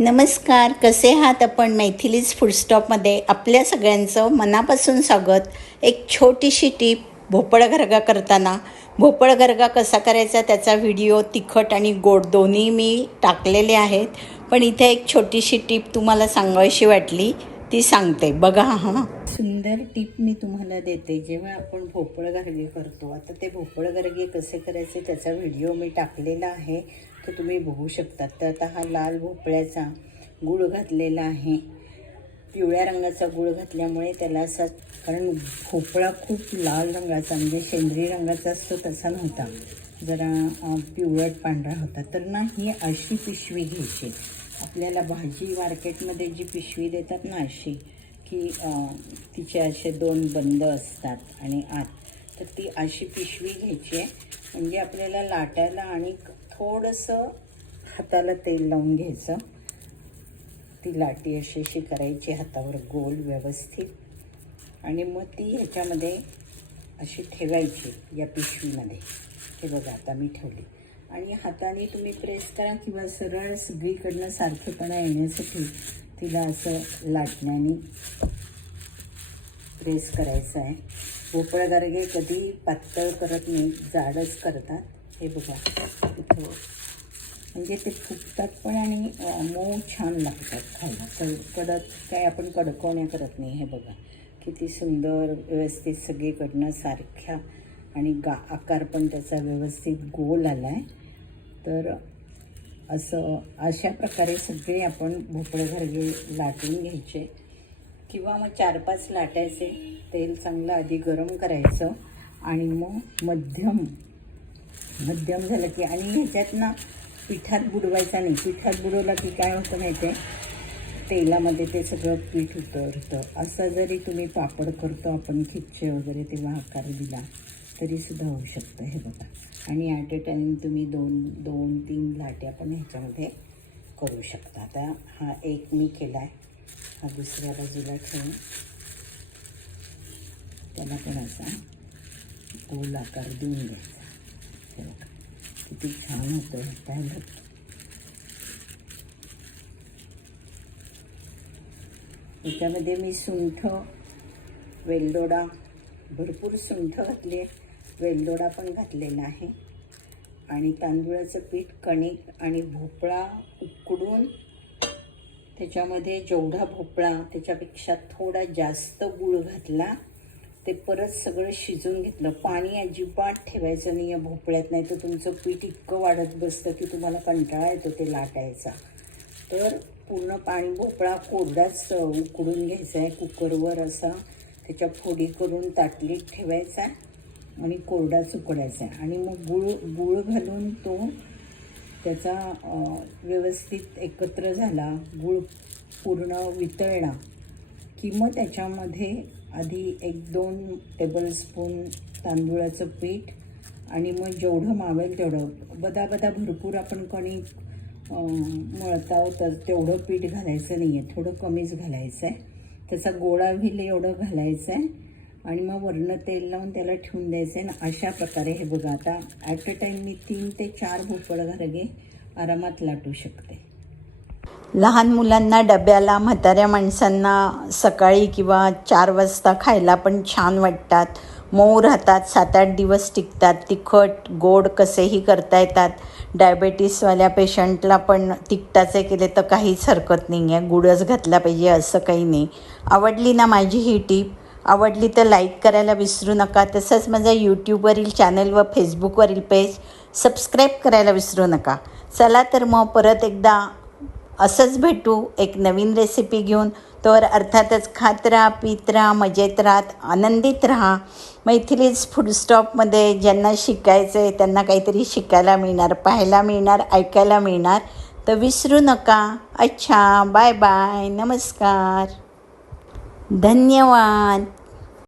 नमस्कार कसे आहात आपण मैथिलीज फूडस्टॉपमध्ये आपल्या सगळ्यांचं मनापासून स्वागत. एक छोटीशी टीप भोपळ गरगा करताना. भोपळ गरगा कसा करायचा त्याचा व्हिडिओ तिखट आणि गोड दोन्ही मी टाकलेले आहेत. पण इथे एक छोटीशी टीप तुम्हाला सांगावीशी वाटली ती सांगते. बघा हां. सुंदर टिप मी तुम्हाला देते. जेव्हा आपण भोपळ गार्गे करतो आता ते भोपळ गारगे कसे करायचे त्याचा व्हिडिओ मी टाकलेला आहे. तो तुम्ही बघू शकतात. तर आता हा लाल भोपळ्याचा गूळ घातलेला आहे. पिवळ्या रंगाचा गूळ घातल्यामुळे त्याला असा कारण भोपळा खूप लाल रंगाचा म्हणजे शेंद्री रंगाचा असतो तसा नव्हता. जरा पिवळट पांढरा होता. तर ना ही अशी पिशवी घ्यायची. आपल्याला भाजी मार्केटमध्ये जी पिशवी देतात ना अशी की तिचे असे दोन बंद असतात आणि आत. तर ती अशी पिशवी घ्यायची आहे. म्हणजे आपल्याला लाटायला आणि थोडंसं हाताला तेल लावून घ्यायचं. ती लाटी अशी अशी करायची हातावर गोल व्यवस्थित. आणि मग ती ह्याच्यामध्ये अशी ठेवायची या पिशवीमध्ये. हे बघा आता मी ठेवली. आणि हाताने तुम्ही प्रेस करा किंवा सरळ सगळीकडनं सारखेपणा येण्यासाठी. तिला असं लाटण्याने प्रेस करायचं आहे. भोपळा गारगे कधी पातळ करत नाही जाडच करतात. हे बघा इथं. म्हणजे ते फुगतात पण आणि मऊ छान लागतात खायला. तर काय आपण कडकवण्या करत नाही हे बघा. किती सुंदर व्यवस्थित सगळीकडनं सारख्या आणि गा आकार पण त्याचा व्यवस्थित गोल आला आहे तर असं अशा प्रकारे सगळे आपण भोपळे घरगे लाटून घ्यायचे. किंवा मग चार पाच लाटायचे तेल चांगलं आधी गरम करायचं आणि मग मध्यम मध्यम झालं की आणि ह्याच्यात ना पिठात बुडवायचा नाही. पिठात बुडवला की काय होतं माहिती आहे तेलामध्ये ते सगळं पीठ उतरतं. असं जरी तुम्ही पापड करतो आपण खिच्चे वगैरे तेव्हा आकार दिला. तरीसुद्धा होऊ शकतं हे बघा. आणि ॲट अ टाईम तुम्ही दोन दोन तीन लाट्या पण ह्याच्यामध्ये करू शकता. आता हा एक मी केला आहे हा दुसऱ्या बाजूला ठेवून. त्याला पण असा गोल आकार देऊन घ्यायचा. हे बघा. किती छान होतं हे पाहिलं. याच्यामध्ये मी सुंठ वेलदोडा भरपूर सुंठ घातली आहे. वेलदोडा पण घातलेला आहे. आणि तांदूळाचं पीठ कणिक आणि भोपळा उकडून त्याच्यामध्ये जेवढा भोपळा त्याच्यापेक्षा थोडा जास्त गूळ घातला ते परत सगळं शिजून घेतलं. पाणी अजिबात ठेवायचं नाही या भोपळ्यात नाही तर तुमचं पीठ इतकं वाढत बसतं की तुम्हाला कंटाळा येतो ते लाटायचा. तर पूर्ण पाणी भोपळा कोरडाच उकडून घ्यायचा आहे कुकरवर असा. त्याच्या फोडी करून ताटलीत ठेवायचा आणि कोरडा सुकडायचा आहे. आणि मग गुळ गुळ घालून तो त्याचा व्यवस्थित एकत्र झाला गूळ पूर्ण वितळला की मग त्याच्यामध्ये आधी एक दोन टेबलस्पून तांदूळाचं पीठ आणि मग जेवढं मावेल तेवढं. बदा बदा भरपूर आपण कणिक मळता आहोत तर तेवढं पीठ घालायचं नाही आहे थोडं कमीच घालायचं आहे त्याचा गोळा व्हील एवढं घालायचं आहे आणि मग वरनं तेल लावून त्याला ठेवून द्यायचं आहे ना अशा प्रकारे हे बघा आता ॲट अ टाईम मी तीन ते चार भोपळ घरगे आरामात लाटू शकते. लहान मुलांना डब्याला म्हाताऱ्या माणसांना सकाळी किंवा चार वाजता खायला पण छान वाटतात. मऊ राहतात सात आठ दिवस टिकतात. तिखट गोड कसेही करता येतात. डायबेटीसवाल्या पेशंटला पण तिखटाचे केले तर काहीच हरकत नाही आहे गुडच घातला पाहिजे असं काही नाही. आवडली ना माझी ही टीप आवडली तर लाईक करायला विसरू नका. तसंच माझा यूट्यूबवरील चॅनल व फेसबुकवरील पेज सबस्क्राईब करायला विसरू नका. चला तर मग परत एकदा असंच भेटू. एक नवीन रेसिपी घेऊन. तर अर्थातच खात राहा पीत राहा मजेत राहत आनंदित राहा. मैथिलीज फूडस्टॉपमध्ये ज्यांना शिकायचं आहे त्यांना काहीतरी शिकायला मिळणार पाहायला मिळणार ऐकायला मिळणार तर विसरू नका. अच्छा बाय बाय नमस्कार. धन्यवाद.